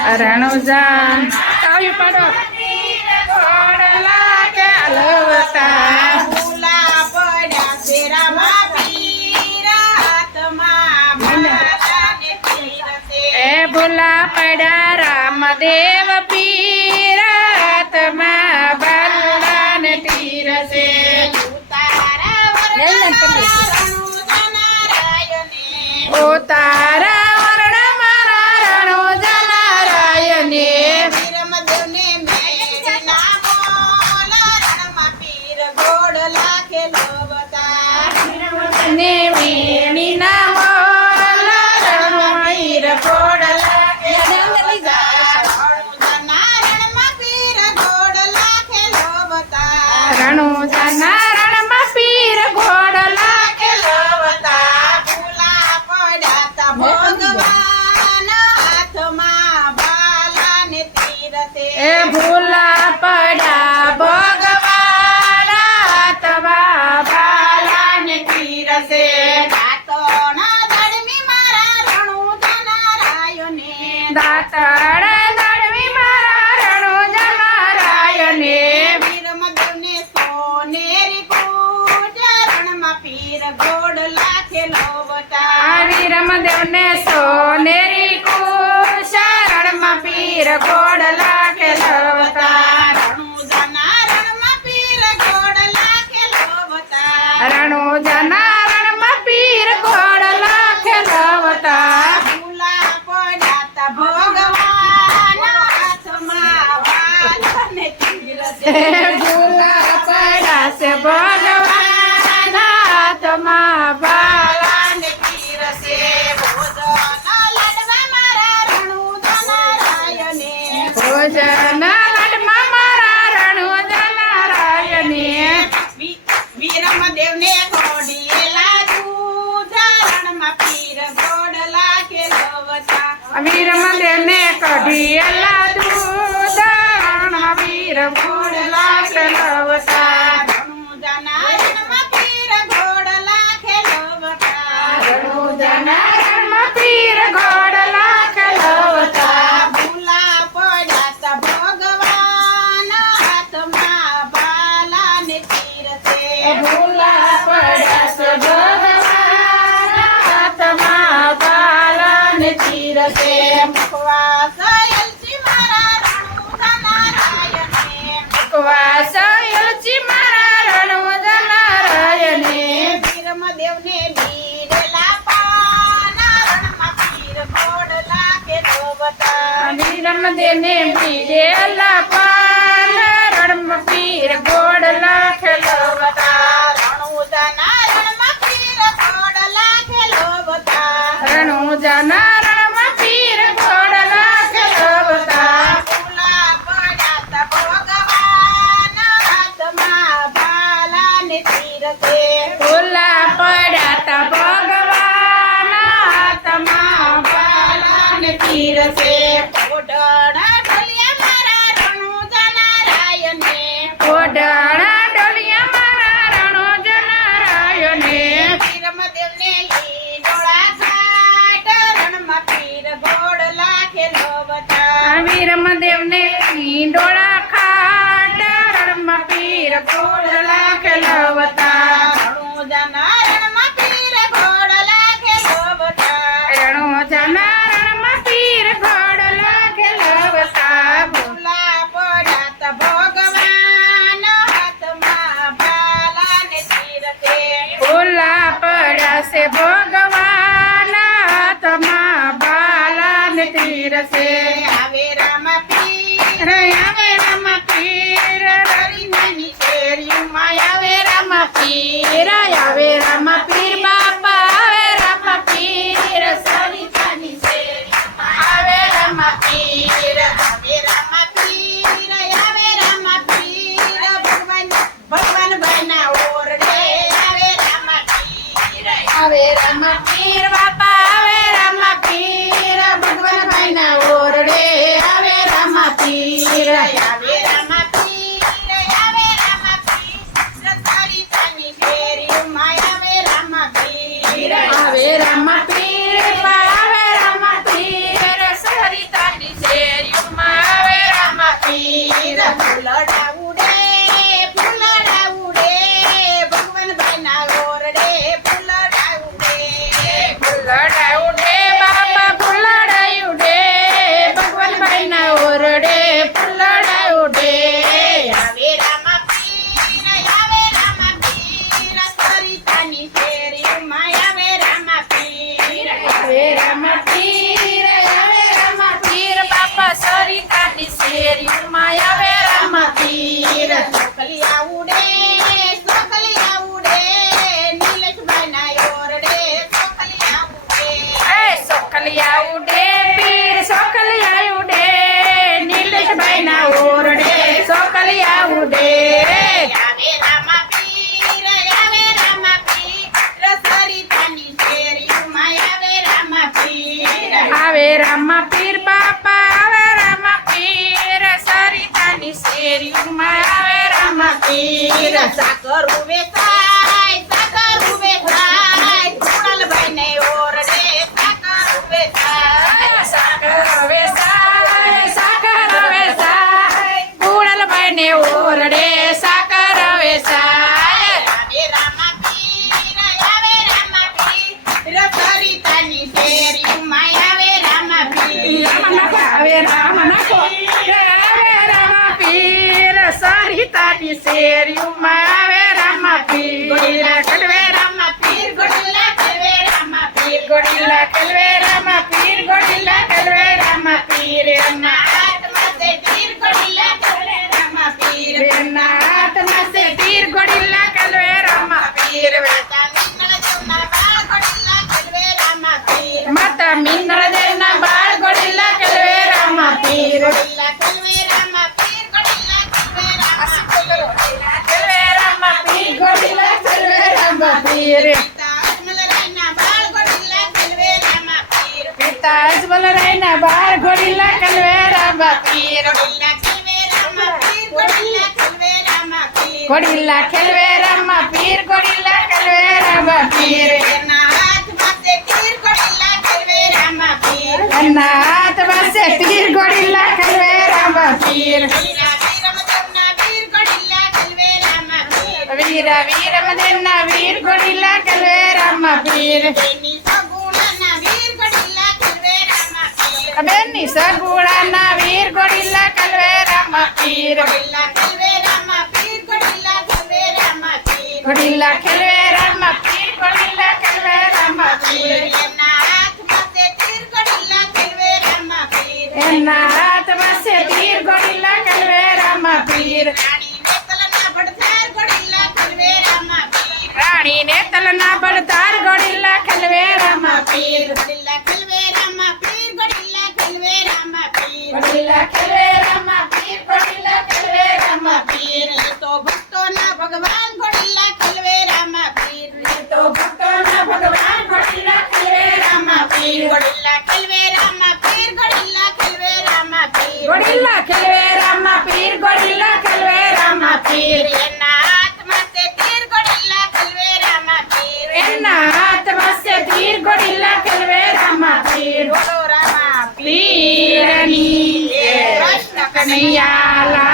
રણુજા કાવ્યું પાડો ઘોડલા કે હલવતા ભૂલા પડ્યા શેરામાં પીર હાથમાં બાલાને પીરસે એ ભૂલા પડ્યા રામદેવ પીર હાથમાં બાલાને તીરસે તારા વરણા રણુજા નારાયણે તારા વર્ણ મારા રણુજા નારાયણે વીરમદેવને મેં નામો રણમાં પીર ઘોડલા ખેલવતા ને વીણી ના મોલા રણવીર ઘોડલા રણમાં પીર ઘોડલા ખેલવતા રણુજાના રણમાં પીર ઘોડલા ખેલવતા ભૂલા પડ્યા તા ભગવાન હાથમાં બાલાને તીરસે એ ભૂલા પડ્યા ભગવાન હાથમાં બાલાને તીરસે દાંતણ દળમી મારા રણુજા નારાયણે દાતણ દળવી મારા રણુજા નારાયણે વીરમદેવને સોનેરી કૂટ રણમાં પીર ઘોડલા ખેલવતા વીરમદેવને સોનેરી કુશરણમાં પીર ઘોડલા ખેલવતા રણુજાના રણમાં પીર ઘોડલા ખેલવતા રણુજાના રણમાં પીર ઘોડલા ખેલવતા ભૂલા પડ્યા તા ભગવાન હાથમાં બાલાને તીરસે ભૂલા પડ્યા છે ભગવાન હાથમાં બાલાને તીરસે ભોજન લાડવા મારા રણુજા નારાયણે ભોજન લાડમાં મારા રણુજા નારાયણે વીરમદેવને ઘોડીએલા દૂધ રણમાં પીર ઘોડલા ખેલવતા વીરમદેવને કઢીએલા દૂધ રણમાં વીર ઘોડલા ખેલવતા રણુજાના રણમાં પીર ઘોડલા ખેલવતા રણુજાના રણમાં પીર ઘોડલા ખેલવતા ભૂલા પડ્યા તા ભગવાન હાથમાં બાલાને તીરસે ભૂલા પડ્યા છે ભગવાન હાથમાં બાલાને તીરસે મુખવાસ એલચી મારા રણુજા નારાયણે ઉપવાસ એલચી મારા રણુજા નારાયણે વીરમદેવને લીરેલા પાના રણમાં પીર ઘોડલા ખેલવતા વીરમદેવને પીડેલા પાન રણમાં પીર ઘોડલા ખેલવતા રણુજાના રણમાં પીર ઘોડલા ખેલવતા રણુજાના રણમાં પીર ઘોડલા ખેલવતા ભૂલા પડ્યા તા ભગવાન હાથમાં બાલાને તીરસે ભૂલા પડ્યા તા ભગવાન હાથમાં બાલાને તીરસે ઓઢણા ઢોલિયા મારા રણુજા નારાયણે ઓઢણા ડોલિયા મારા રણુજા નારાયણે વીરમદેવને લીડોળા ઘાટ રણમાં પીર ઘોડલા ખેલવતા વીરમદેવને ઈંડોળા ખાટ રણમાં પીર ઘોડલા ખેલવતા રણુજાના રણમાં પીર ઘોડલા ખેલવતા રણુજાના રણમાં પીર ઘોડલા ખેલવતા ભૂલા પડ્યા તા ભગવાન હાથમાં બાલાને તીરસે ભૂલા પડ્યા છે ભગવાન હાથમાં બાલાને તીરસે આવે રામા પીર આવે રામા પીર નાની શેરીમાં આવે રામા પીર આવે રામા પીર બાપા આવે રામા પીર સરિતાની શેરીમાં આવે રામા પીર આવે રામા પીર આવે રામા પીર ભગવાન બના ઓરડે આવે રામા પીર આવે રામા પીર બાપા આવે રામા પીર ભગવાન ભાઈના ઓરડે આવે રામા પીર આવે રામા પીર આવે રામા પીર સરિતાની શેરીમાં આવે રામા પીર આવે રામા પીર આવે રામા પીર સરિતાની શેરીમાં બાપા આવે રામા પીર સરિતાની શેરીમાં આવે રામા પીર સાકર વેચાય ખુડાલભાઈ ને ઓરડે સાકર વેચાય સાકર વેચાય કુડલભાઈ ને ઓરડે સાકર વેચાય આવે રામા પીર સરિતાની શેરીમાં આવે રામા પીર આવે રામા પીર સરિતાની શેરીમાં આવે રામા પીર કડવે રામા પીર ગોડીલા કલવે રામા પીર ગોડીલા કલવે રામા પીર ગોડીલા કલવે રામા પીર એમના હાથમાં છે તીર ગોડીલા કલવે રામા પીર એમના હાથમાં છે તીર ગોડીલા કલવે રામા પીર માતા મિન્નળ દેવના બાળ ગોડીલા કલવે રામા પીર કલવે રામા પીર ગોડીલા કલવે રામા પીર પિતા અજમલ રાયના બાળ ગોડીલા કલવે રામા પીર ગોડીલા ખેલવે રામા પીર ગોડીલા કલવે રામા પીર એના હાથમાં છે તીર ગોડીલા કલવે રામા પીર વીરા વીર મદેના વીર ગોડીલા કલવે રામા પીર બેની સગુણાના વીર ગોડીલા કલવે રામા પીર ગોડીલા ખેલવે રામા પીર ગોડીલા કલવે રામા પીર એના હાથમાં છે તીર ગોડીલા કલવે રામા પીર રાણી ને તલના બળધાર ગોડીલા કલવે રામા પીર ગોડીલા ખેલવે રામા પીર ગોડીલા કલવે રામા પીર તો ભક્તોના ભગવાન ગોડીલા કલવે રામા પીર તો ભક્તોના ભગવાન ગોડીલા કલવે રામા પીર ગોડીલા કલવે રામા પીર ગોડીલા કલવે રામા પીર ગોડીલા ખેલવે રામા પીર ગોડીલા કલવે રામા પીર એના હાથમાં છે તીર ગોડીલા કલવે રામા પીર એના હાથમાં છે તીર ગોડીલા કલવે રામા પીર બોલો રામા પીરની જય. કૃષ્ણ કનૈયા લાલ